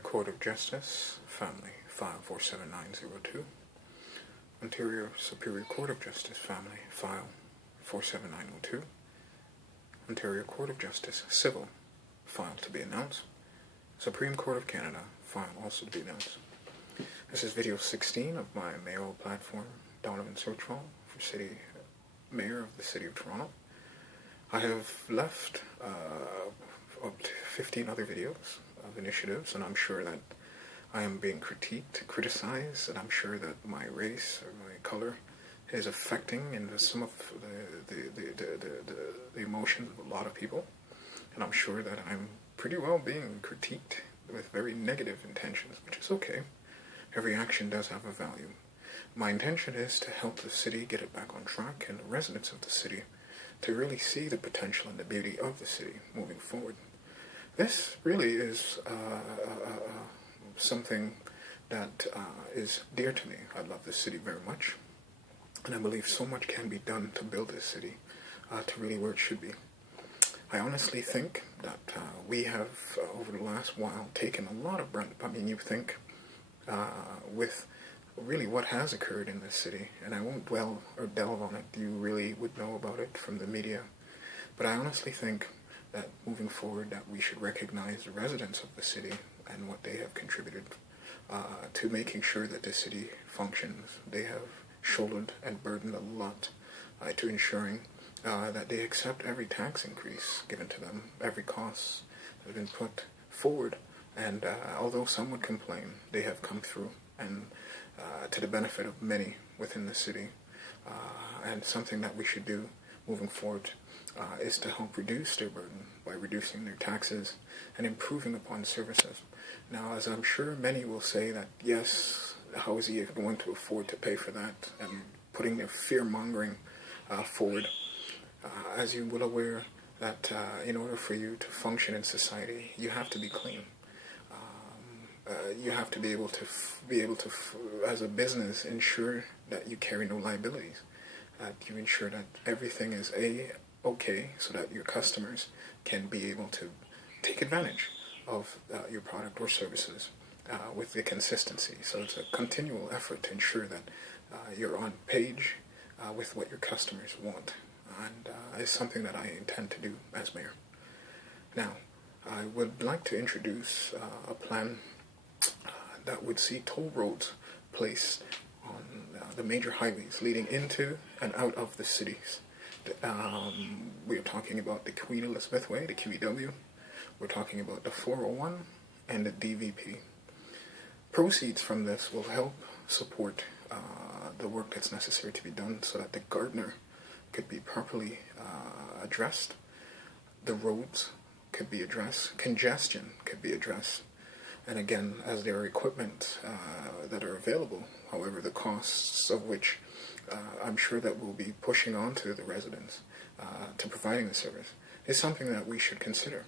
Court of Justice, Family, File 47902. Ontario Superior Court of Justice, Family, File 47902. Ontario Court of Justice, Civil, File to be announced. Supreme Court of Canada, File also to be announced. This is video 16 of my Mayoral platform, Donovan Searchwell for City Mayor of the City of Toronto. I have left up to 15 other videos of initiatives, and I'm sure that I am being critiqued, criticized, and I'm sure that my race or my color is affecting into some of the emotions of a lot of people, and I'm sure that I'm pretty well being critiqued with very negative intentions, which is okay. Every action does have a value. My intention is to help the city get it back on track, and the residents of the city to really see the potential and the beauty of the city moving forward. This really is something that is dear to me. I love this city very much, and I believe so much can be done to build this city to really where it should be. I honestly think that we have, over the last while, taken a lot of brunt. I mean, you think with really what has occurred in this city, and I won't dwell or delve on it, you really would know about it from the media, but I honestly think that moving forward that we should recognize the residents of the city and what they have contributed to making sure that the city functions. They have shouldered and burdened a lot to ensuring that they accept every tax increase given to them, every cost that has been put forward, and although some would complain, they have come through and to the benefit of many within the city, and something that we should do moving forward is to help reduce their burden by reducing their taxes and improving upon services. Now, as I'm sure many will say that, yes, how is he going to afford to pay for that, and putting their fear-mongering forward. As you will aware that in order for you to function in society, you have to be clean. You have to be able to, as a business, ensure that you carry no liabilities, that you ensure that everything is okay, so that your customers can be able to take advantage of your product or services with the consistency. So it's a continual effort to ensure that you're on page with what your customers want, and it's something that I intend to do as mayor. Now, I would like to introduce a plan that would see toll roads placed on the major highways leading into and out of the cities. We are talking about the Queen Elizabeth Way, the QEW. We're talking about the 401 and the DVP. Proceeds from this will help support the work that's necessary to be done so that the Gardner could be properly addressed, the roads could be addressed, congestion could be addressed, and again, as there are equipment that are available, however, the costs of which I'm sure that we'll be pushing on to the residents to providing the service, is something that we should consider.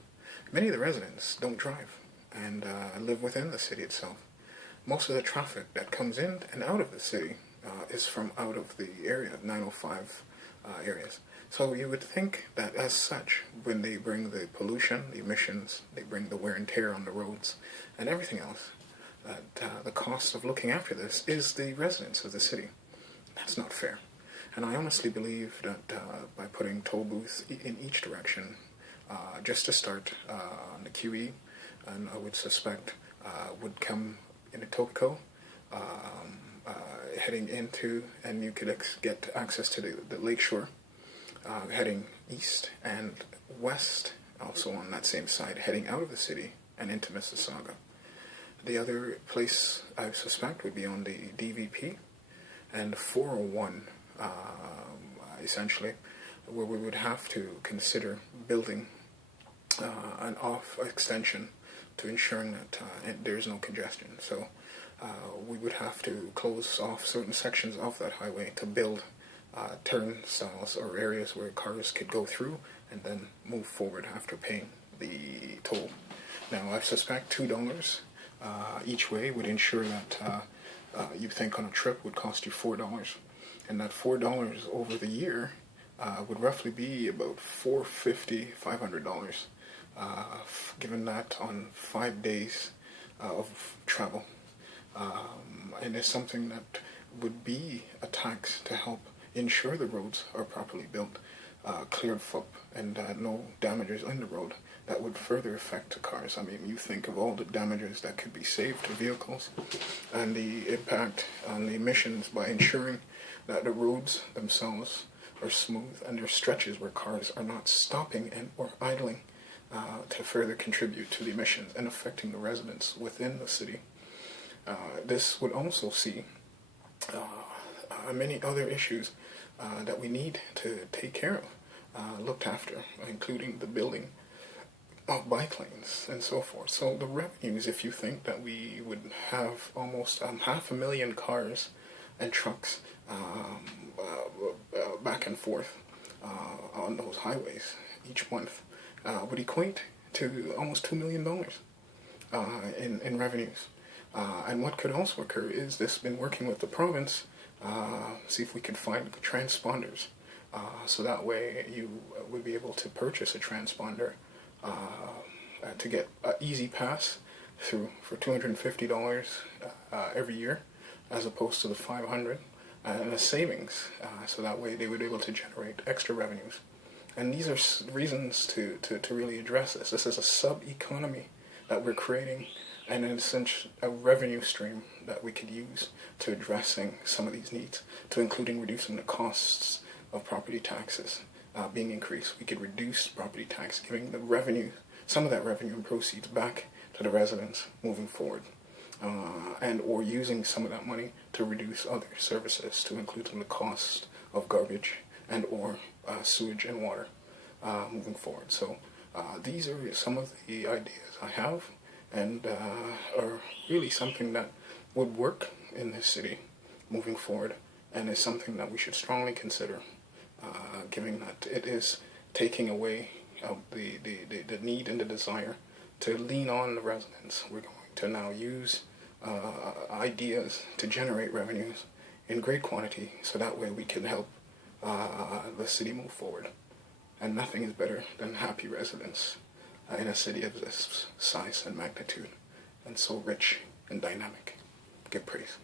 Many of the residents don't drive and live within the city itself. Most of the traffic that comes in and out of the city is from out of the area, 905 areas. So you would think that as such, when they bring the pollution, the emissions, they bring the wear and tear on the roads and everything else, that the cost of looking after this is the residents of the city. That's not fair. And I honestly believe that by putting toll booths in each direction, just to start on the QE, and I would suspect would come in Etobicoke, heading into, and you could get access to the lakeshore, heading east and west, also on that same side, heading out of the city and into Mississauga. The other place I suspect would be on the DVP and 401, essentially, where we would have to consider building an off extension to ensuring that there's no congestion. So we would have to close off certain sections of that highway to build turnstiles or areas where cars could go through and then move forward after paying the toll. Now, I suspect $2 each way would ensure that you think on a trip would cost you $4, and that $4 over the year would roughly be about $450, $500. Given that on 5 days of travel. And it's something that would be a tax to help ensure the roads are properly built, cleared up, and no damages on the road that would further affect the cars. I mean, you think of all the damages that could be saved to vehicles and the impact on the emissions by ensuring that the roads themselves are smooth and there are stretches where cars are not stopping and or idling to further contribute to the emissions and affecting the residents within the city. This would also see many other issues that we need to take care of, looked after, including the building of bike lanes and so forth. So the revenues, if you think that we would have almost 500,000 cars and trucks back and forth on those highways each month, would equate to almost $2 million in revenues. And what could also occur is this been working with the province, see if we can find transponders. So that way you would be able to purchase a transponder to get an easy pass through for $250 every year, as opposed to the $500, and a savings. So that way they would be able to generate extra revenues. And these are reasons to really address this. This is a sub-economy that we're creating, and in a sense, a revenue stream that we could use to addressing some of these needs, to including reducing the costs of property taxes being increased. We could reduce property tax, giving the revenue, some of that revenue and proceeds back to the residents moving forward, and or using some of that money to reduce other services, to include some of the cost of garbage and or sewage and water moving forward. So these are some of the ideas I have, and are really something that would work in this city moving forward, and is something that we should strongly consider, given that it is taking away the need and the desire to lean on the residents. We're going to now use ideas to generate revenues in great quantity, so that way we can help the city move forward. And nothing is better than happy residents in a city of this size and magnitude, and so rich and dynamic. Give praise.